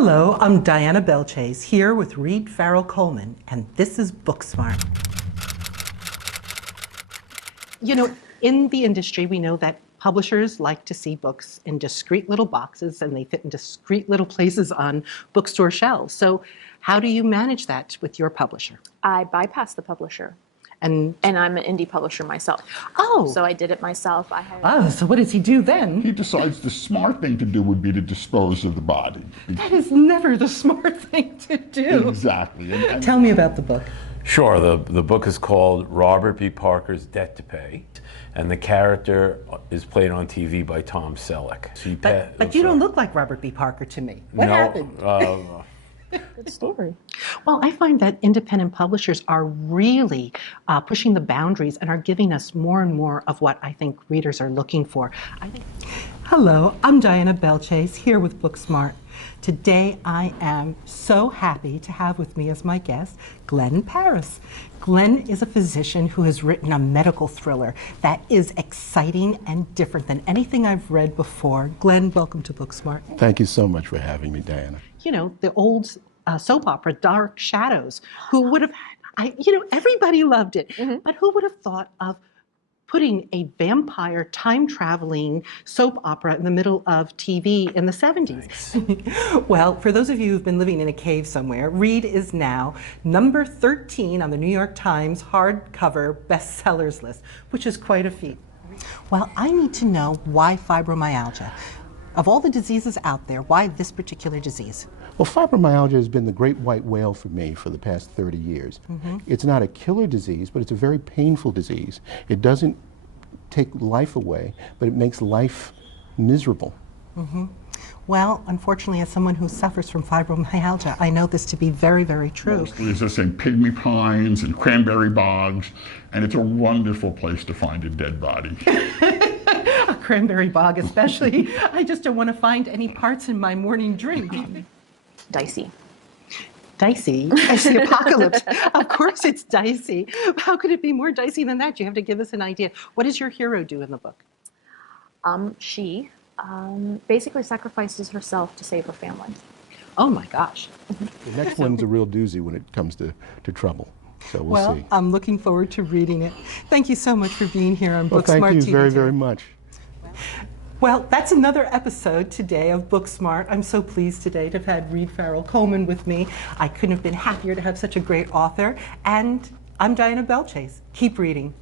Hello, I'm Diana Belchase, here with Reed Farrell Coleman, and this is BookSmart. You know, in the industry, we know that publishers like to see books in discrete little boxes, and they fit in discrete little places on bookstore shelves. So how do you manage that with your publisher? I bypassed the publisher. And I'm an indie publisher myself. Oh. So I did it myself. Oh, so what does he do then? He decides the smart thing to do would be to dispose of the body. That is never the smart thing to do. Exactly. Tell me about the book. Sure. The book is called Robert B. Parker's Debt to Pay, and the character is played on TV by Tom Selleck. So but you don't look like Robert B. Parker to me. What happened? Good story. Well, I find that independent publishers are really pushing the boundaries and are giving us more and more of what I think readers are looking for. Hello, I'm Diana Belchase, here with BookSmart. Today I am so happy to have with me as my guest Glenn Paris. Glenn is a physician who has written a medical thriller that is exciting and different than anything I've read before. Glenn, welcome to BookSmart. Thank you so much for having me, Diana. You know, the old soap opera, Dark Shadows, who would have, everybody loved it, but who would have thought of putting a vampire time-traveling soap opera in the middle of TV in the 70s? Well, for those of you who've been living in a cave somewhere, Reed is now number 13 on the New York Times hardcover bestsellers list, which is quite a feat. Well, I need to know why fibromyalgia. Of all the diseases out there, why this particular disease? Well, fibromyalgia has been the great white whale for me for the past 30 years. It's not a killer disease, but it's a very painful disease. It doesn't take life away, but it makes life miserable. Well, unfortunately, as someone who suffers from fibromyalgia, I know this to be very, very true. Mostly it's just in pygmy pines and cranberry bogs, and it's a wonderful place to find a dead body. A cranberry bog especially. I just don't want to find any parts in my morning drink. Dicey. Dicey? It's the apocalypse. Of course it's dicey. How could it be more dicey than that? You have to give us an idea. What does your hero do in the book? She basically sacrifices herself to save her family. Oh my gosh. The next one's a real doozy when it comes to trouble. So we'll see. I'm looking forward to reading it. Thank you so much for being here on Well, BookSmart TV. thank you very, very much. Well, that's another episode today of BookSmart. I'm so pleased today to have had Reed Farrell Coleman with me. I couldn't have been happier to have such a great author. And I'm Diana Belchase. Keep reading.